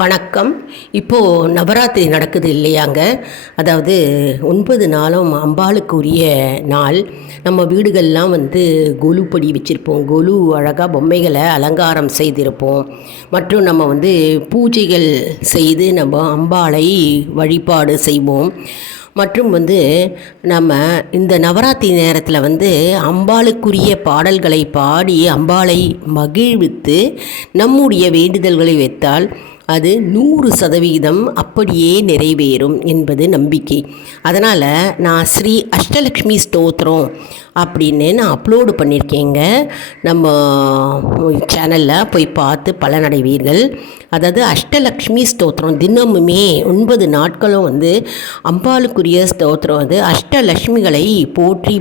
வணக்கம். இப்போது நவராத்திரி நடக்குது இல்லையாங்க? அதாவது ஒன்பது நாளும் அம்பாளுக்கு உரிய நாள். நம்ம வீடுகள்லாம் வந்து கொலு பொடி வச்சுருப்போம். கொலு அழகாக பொம்மைகளை அலங்காரம் செய்திருப்போம். மற்றும் நம்ம வந்து பூஜைகள் செய்து நம்ம அம்பாளை வழிபாடு செய்வோம். மற்றும் வந்து நம்ம இந்த நவராத்திரி நேரத்தில் வந்து அம்பாளுக்குரிய பாடல்களை பாடி அம்பாளை மகிழ்வித்து நம்முடைய வேண்டுதல்களை வைத்தால் அது நூறு சதவீதம் அப்படியே நிறைவேறும் என்பது நம்பிக்கை. அதனால் நான் ஸ்ரீ அஷ்டலக்ஷ்மி ஸ்தோத்திரம் அப்படின்னு நான் அப்லோடு பண்ணியிருக்கேங்க. நம்ம சேனலில் போய் பார்த்து பலனடைவீர்கள். அதாவது அஷ்டலக்ஷ்மி ஸ்தோத்திரம் தினமுமே ஒன்பது நாட்களும் வந்து அம்பாளுக்குரிய ஸ்தோத்திரம். வந்து அஷ்டலக்ஷ்மிகளை போற்றி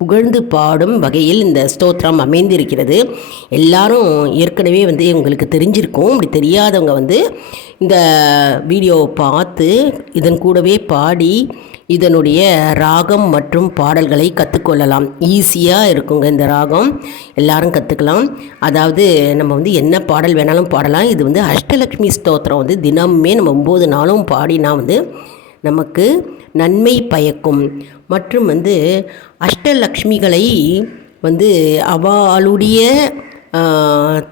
புகழ்ந்து பாடும் வகையில் இந்த ஸ்தோத்திரம் அமைந்திருக்கிறது. எல்லாரும் ஏற்கனவே வந்து உங்களுக்கு தெரிஞ்சிருக்கும். இப்படி தெரியாதவங்க வந்து இந்த வீடியோவை பார்த்து இதன் கூடவே பாடி இதனுடைய ராகம் மற்றும் பாடல்களை கற்றுக்கொள்ளலாம் ஈஸியாக இருக்குங்க இந்த ராகம். எல்லாரும் கற்றுக்கலாம் அதாவது நம்ம வந்து என்ன பாடல் வேணாலும் பாடலாம். இது வந்து அஷ்டலக்ஷ்மி ஸ்தோத்திரம். வந்து தினமுமே நம்ம ஒம்பது நாளும் பாடினா வந்து நமக்கு நன்மை பயக்கும். மற்றும் வந்து அஷ்டலக்ஷ்மிகளை வந்து அவளுடைய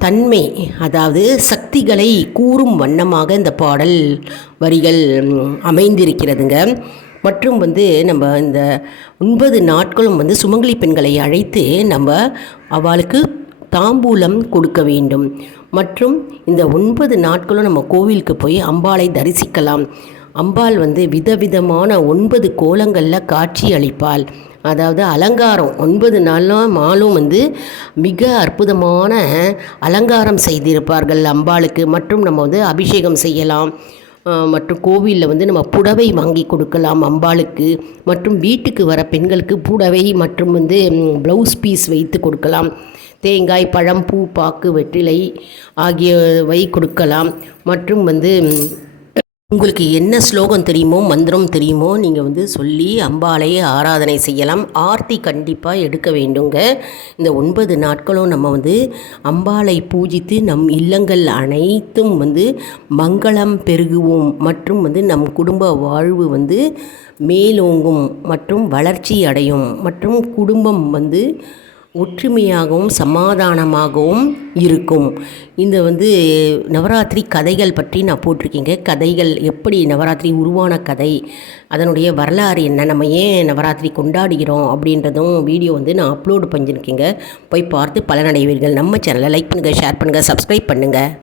தன்மை அதாவது சக்திகளை கூறும் வண்ணமாக இந்த பாடல் வரிகள் அமைந்திருக்கிறதுங்க. மற்றும் வந்து நம்ம இந்த ஒன்பது நாட்களும் வந்து சுமங்கலி பெண்களை அழைத்து நம்ம அவளுக்கு தாம்பூலம் கொடுக்க வேண்டும். மற்றும் இந்த ஒன்பது நாட்களும் நம்ம கோவிலுக்கு போய் அம்பாளை தரிசிக்கலாம். அம்பாள் வந்து விதவிதமான ஒன்பது கோலங்களில் காட்சி அளிப்பாள். அதாவது அலங்காரம் ஒன்பது நாளும் மாலும் வந்து மிக அற்புதமான அலங்காரம் செய்திருப்பார்கள் அம்பாளுக்கு. மற்றும் நம்ம வந்து அபிஷேகம் செய்யலாம். மற்றும் கோவிலில் வந்து நம்ம புடவை வாங்கி கொடுக்கலாம் அம்பாளுக்கு. மற்றும் வீட்டுக்கு வர பெண்களுக்கு புடவை மற்றும் வந்து ப்ளவுஸ் பீஸ் வைத்து கொடுக்கலாம். தேங்காய் பழம் பூ பாக்கு வெற்றிலை ஆகியவை கொடுக்கலாம். மற்றும் வந்து உங்களுக்கு என்ன ஸ்லோகம் தெரியுமோ மந்திரம் தெரியுமோ நீங்கள் வந்து சொல்லி அம்பாலையே ஆராதனை செய்யலாம். ஆர்த்தி கண்டிப்பாக எடுக்க வேண்டுங்க. இந்த ஒன்பது நாட்களும் நம்ம வந்து அம்பாளை பூஜித்து நம் இல்லங்கள் அனைத்தும் வந்து மங்களம் பெருகுவோம். மற்றும் வந்து நம் குடும்ப வாழ்வு வந்து மேலோங்கும் மற்றும் வளர்ச்சி அடையும். மற்றும் குடும்பம் வந்து ஒற்றுமையாகவும் சமாதானமாகவும் இருக்கும். இந்த வந்து நவராத்திரி கதைகள் பற்றி நான் போட்டிருக்கேங்க. கதைகள் எப்படி நவராத்திரி உருவான கதை அதனுடைய வரலாறு என்ன நம்ம ஏன் நவராத்திரி கொண்டாடுகிறோம் அப்படின்றதும் வீடியோ வந்து நான் அப்லோடு பண்ணியிருக்கேங்க. போய் பார்த்து பலனடைவீர்கள். நம்ம சேனலை லைக் பண்ணுங்கள் ஷேர் பண்ணுங்கள் சப்ஸ்கிரைப் பண்ணுங்கள்